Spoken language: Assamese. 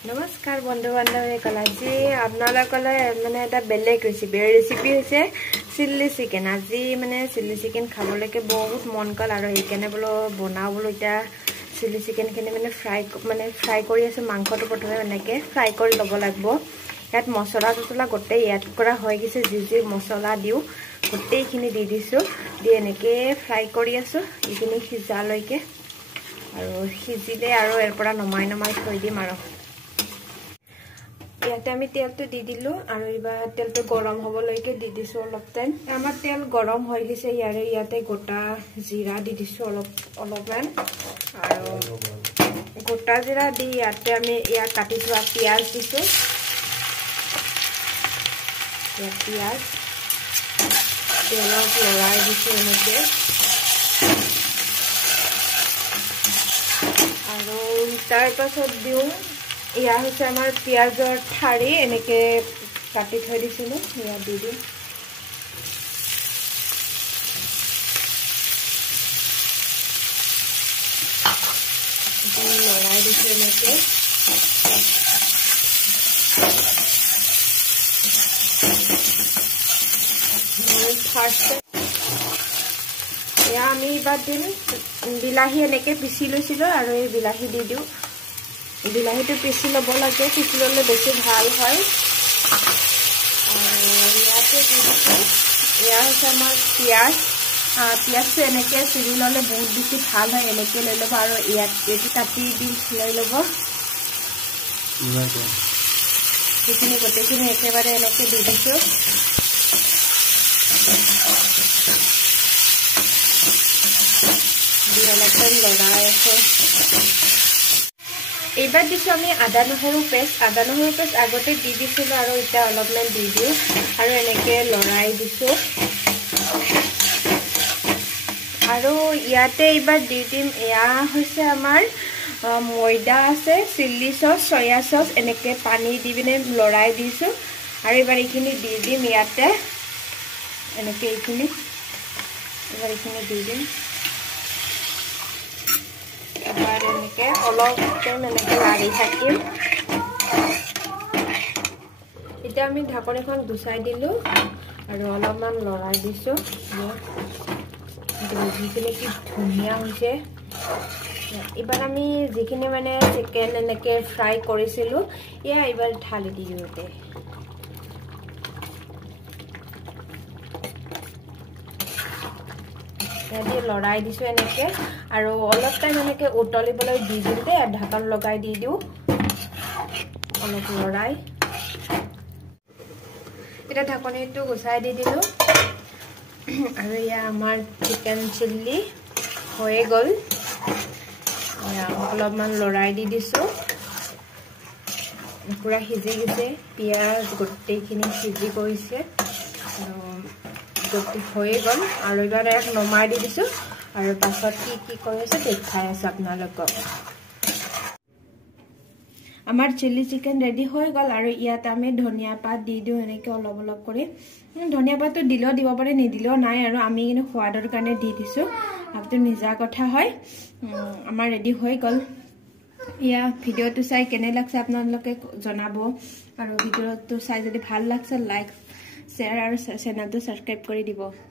नमस्कार बंधु बान्धवीসকল আজি আপোনালোকলৈ মানে এটা বেলেগ ৰেচিপি হৈছে চিলি চিকেন আজি মানে চিলি চিকেন খাবলৈকে বহুত মন গল আৰু এইকাৰণে বলো বনাবলৈ এটা চিলি চিকেন খিনি মানে ফ্ৰাই কৰি আছে মাংসটো প্ৰথমে এনেকে ফ্ৰাই কৰি লব লাগিব ইয়াত মছলা গোটেই এড কৰা হৈ গৈছে যি মছলা দিও গোটেইখিনি দি দিছো দি এনেকে ফ্ৰাই কৰি আছো ইখিনি সিজালৈকে আৰু সিজিলে আৰু এৰপৰা নমাই থৈ দিম আৰু ইয়াতে আমি তেলটো দি দিলো আৰু ইবাৰ তেলটো গৰম হ'বলৈকে দি দিছো অলপ টাইম আমাৰ তেল গৰম হৈ গৈছে ইয়াতে গোটা জিৰা দি দিছো অলপমান আৰু গোটা জিৰা দি ইয়াতে আমি কাটি থোৱা পিয়াজ দিছো পিয়াজ তেলত লৰাই দিছো এনেকে আৰু তাৰ পাছত দিওঁ ইয়া হৈছে আমাৰ পিয়াজৰ ঠাৰি এনেকে কাটি থৈ দিছিলো ইয়া দি দিম লৰাই দিছো এনেকে ইয়া আমি এবাৰ দিম বিলাহী এনেকে পিচি লৈছিলো আৰু এই বিলাহী দি দিওঁ বিলাহীটো পিচি ল'ব লাগে পিচি ল'লে বেছি ভাল হয় আৰু ইয়াতে দি দিছো ইয়া হৈছে আমাৰ পিয়াজটো এনেকে চিৰি ল'লে বহুত বেছি ভাল হয় এনেকে লৈ ল'ব আৰু ইয়াত এইটো কাটি দি লৈ ল'ব সেইখিনি গোটেইখিনি একেবাৰে এনেকে দি দিছো দি অলপমান লৰাই আছো এইবাৰ দিছো আমি আদা নহৰু পেষ্ট আগতে দি দিছিলো আৰু এতিয়া অলপমান দি দিওঁ আৰু এনেকে লৰাই দিছো আৰু ইয়াতে এইবাৰ দি দিম এয়া হৈছে আমাৰ ময়দা আছে চিলি সস সয়া সস এনেকে পানী দি পিনে লৰাই দিছো আৰু এইবাৰ এইখিনি দি দিম ইয়াতে এনেকে এইখিনি দি দিম এবাৰ এনেকে অলপ টাইম এনেকে লাৰি থাকিম এতিয়া আমি ঢাকনিখন গুচাই দিলো আৰু অলপমান লৰাই দিছো গ্ৰেভিখিনি কি ধুনীয়া হৈছে এবাৰ আমি যিখিনি মানে চিকেন এনেকে ফ্ৰাই কৰিছিলো এয়া এবাৰ ঢালি দি দিওঁতে লৰাই দিছো এনেকে আৰু অলপ টাইম এনেকে উতলিবলৈ দি দিওঁতে ঢাকন লগাই দি দিওঁ অলপ লৰাই এটা ঢাকনিটো গুচাই দি দিলো আৰু ইয়া আমাৰ চিকেন চিলি হৈ গ'ল অলপমান লৰাই দি দিছো পুৰা সিজি গৈছে পিয়াজ গোটেইখিনি সিজি গৈছে আৰু গোটেই হৈ গ'ল আৰু এবাৰ নমাই দি দিছো আৰু পাছত কি কৰিছে দেখাই আছো আপোনালোকক আমাৰ চিলি চিকেন ৰেডি হৈ গ'ল আৰু ইয়াত আমি ধনিয়া পাত দি দিওঁ এনেকে অলপ কৰি ধনিয়া পাতটো দিলেও দিব পাৰে নিদিলেও নাই আৰু আমি কিন্তু সোৱাদৰ কাৰণে দি দিছো আপটো নিজা কথা হয় আমাৰ ৰেডি হৈ গ'ল ইয়া ভিডিঅ'টো চাই কেনে লাগছে আপোনালোকে জনাব আৰু ভিডিঅ'টো চাই যদি ভাল লাগছে লাইক শ্বেয়াৰ আৰু চেনেলটো সাবস্ক্ৰাইব কৰি দিব